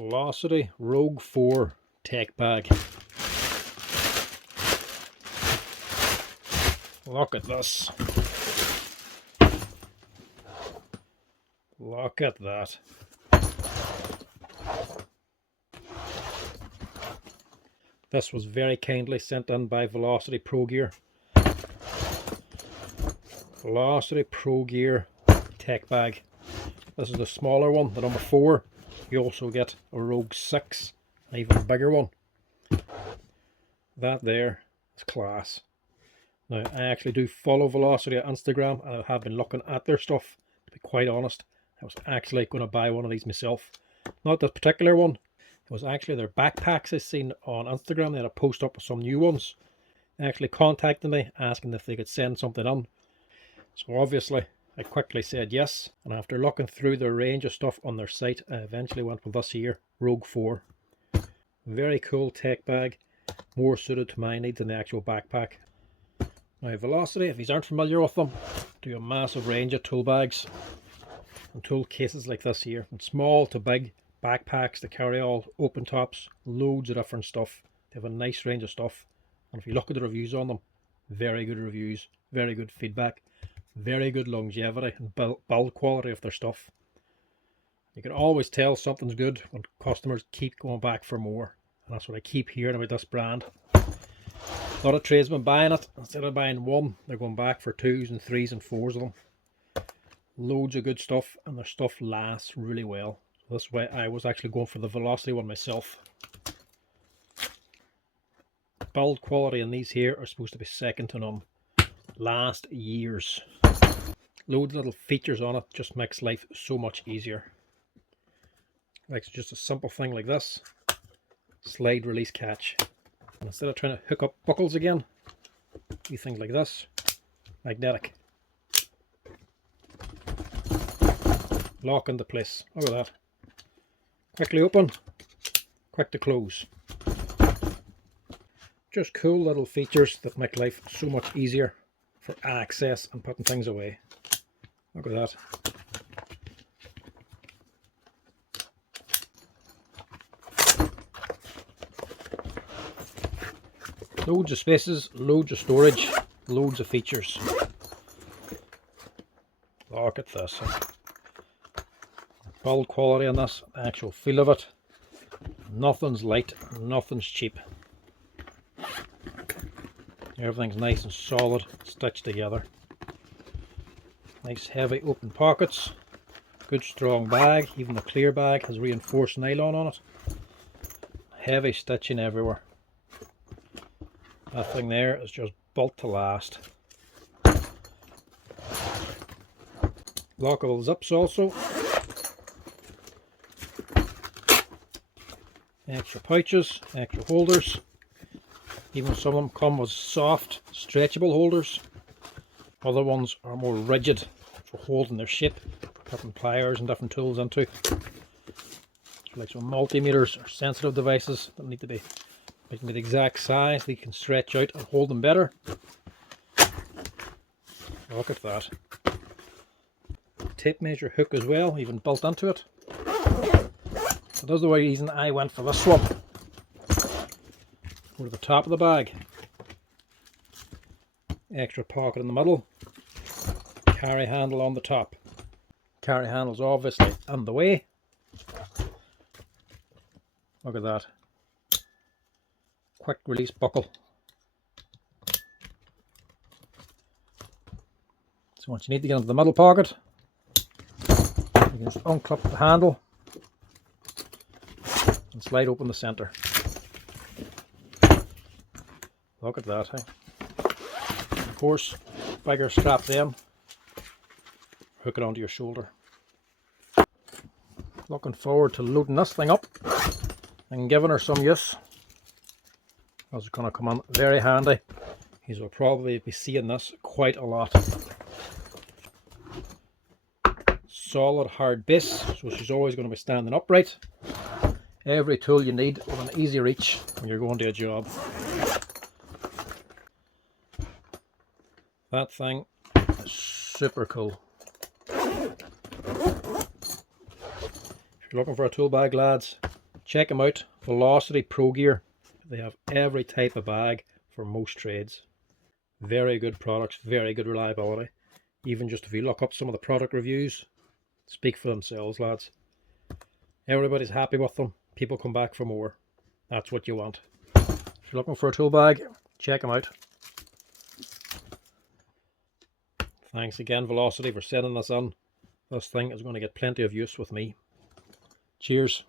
Velosity Rogue 4 tech bag. Look at this. Look at that. This was very kindly sent in by Velosity Pro Gear. Velosity Pro Gear tech bag. This is the smaller one, the number 4. You also get a Rogue 6, an even bigger one. That there is class. Now, I actually do follow Velosity on Instagram, and I have been looking at their stuff. To be quite honest, I was actually going to buy one of these myself. Not this particular one. It was actually their backpacks I seen on Instagram. They had a post up with some new ones. They actually contacted me asking if they could send something on. So obviously, I quickly said yes, and after looking through their range of stuff on their site, I eventually went with this here, Rogue 4. Very cool tech bag, more suited to my needs than the actual backpack. Now Velosity, if you aren't familiar with them, do a massive range of tool bags and tool cases like this here, from small to big, backpacks to carry all, open tops, loads of different stuff. They have a nice range of stuff, and if you look at the reviews on them, very good reviews, very good feedback. Very good longevity and build quality of their stuff. You can always tell something's good when customers keep going back for more, and that's what I keep hearing about this brand. A lot of tradesmen buying it. Instead of buying one, they're going back for 2s and 3s and 4s of them. Loads of good stuff, and their stuff lasts really well. So that's why I was actually going for the Velocity one myself. Build quality in these here are supposed to be second to none. Last years. Loads of little features on it, just makes life so much easier. Like just a simple thing like this, slide release catch. And instead of trying to hook up buckles again, do things like this, magnetic. Lock into place. Look at that. Quickly open, quick to close. Just cool little features that make life so much easier for access and putting things away. Look at that. Loads of spaces, loads of storage, loads of features. Look at this. Build quality on this, the actual feel of it. Nothing's light, nothing's cheap. Everything's nice and solid, stitched together. Nice heavy open pockets. Good strong bag. Even the clear bag has reinforced nylon on it. Heavy stitching everywhere. That thing there is just built to last. Lockable zips also. Extra pouches, extra holders. Even some of them come with soft, stretchable holders. Other ones are more rigid for holding their shape, putting pliers and different tools into. Like some multimeters or sensitive devices that need to be the exact size. They can stretch out and hold them better. Look at that. Tape measure hook as well, even built into it. So that's the reason I went for this one. Go to the top of the bag. Extra pocket in the middle. Carry handle on the top. Carry handle's obviously in the way. Look at that. Quick release buckle. So once you need to get into the middle pocket, you can just unclip the handle and slide open the center. Look at that, hey? Of course, bigger strap then. Hook it onto your shoulder. Looking forward to loading this thing up and giving her some use. It's going to come in very handy. You will probably be seeing this quite a lot. Solid hard base, so she's always going to be standing upright. Every tool you need with an easy reach when you're going to a job. That thing is super cool. If you're looking for a tool bag, lads, Check them out. Velosity Pro gear. They have every type of bag for most trades. Very good products, very good reliability. Even just if you look up some of the product reviews, speak for themselves, lads. Everybody's happy with them. People come back for more. That's what you want. If you're looking for a tool bag, check them out. Thanks again, Velosity, for sending this in. This thing is going to get plenty of use with me. Cheers.